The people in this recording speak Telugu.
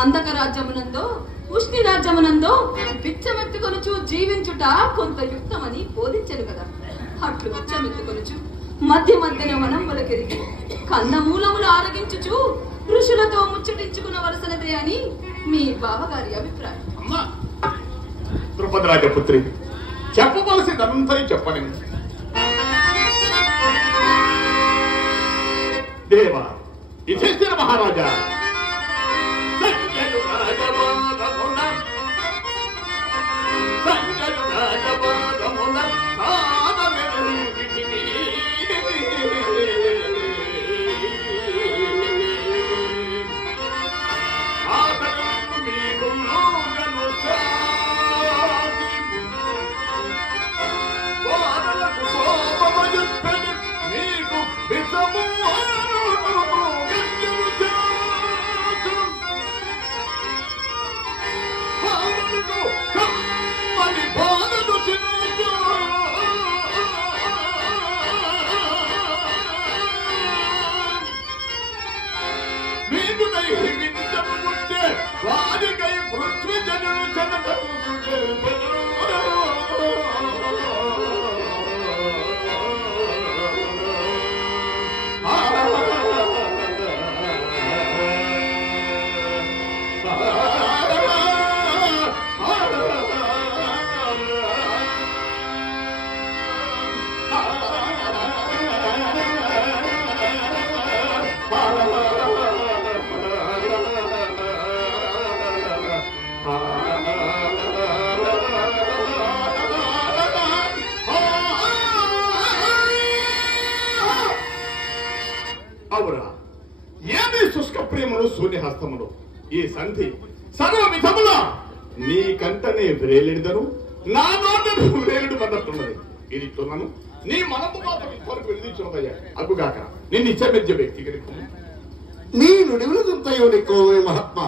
అంధక రాజ్యమునందో ఉష్ణి రాజ్యమునందో పిచ్చమెత్తుకొనుచు జీవించుట కొంత యుక్తమని బోధించను కదా. అట్లు పిచ్చమెత్తుకొనుచు మధ్య మధ్యన వనంబులకెరిగి కందమూలములు ఆరగించుచు ఋషులతో ముచ్చటించుకున్న వలసనదే అని మీ బావగారి అభిప్రాయం. ద్రుపద రాజపుత్రి, చెప్పవలసిందంతా చెప్పని దేవా యుధిష్ఠిర మహారాజా, అవురా ఏమి శుష్క ప్రేమలు శూన్యహస్తములు ఈ సంధి సర్వ విధముల నీ కంటనే వ్రేలిడదను, నా నోటను వ్రేలుడు అన్నట్టున్నది. ఇది తున్నను నీ మనము మాత్రం ఇంతవరకు విధించున్నదయ్యా. అగుగాక నిన్ను ఇచ్చే వ్యక్తి నీ నుడివులు దుంతయో నీకో మహాత్మా.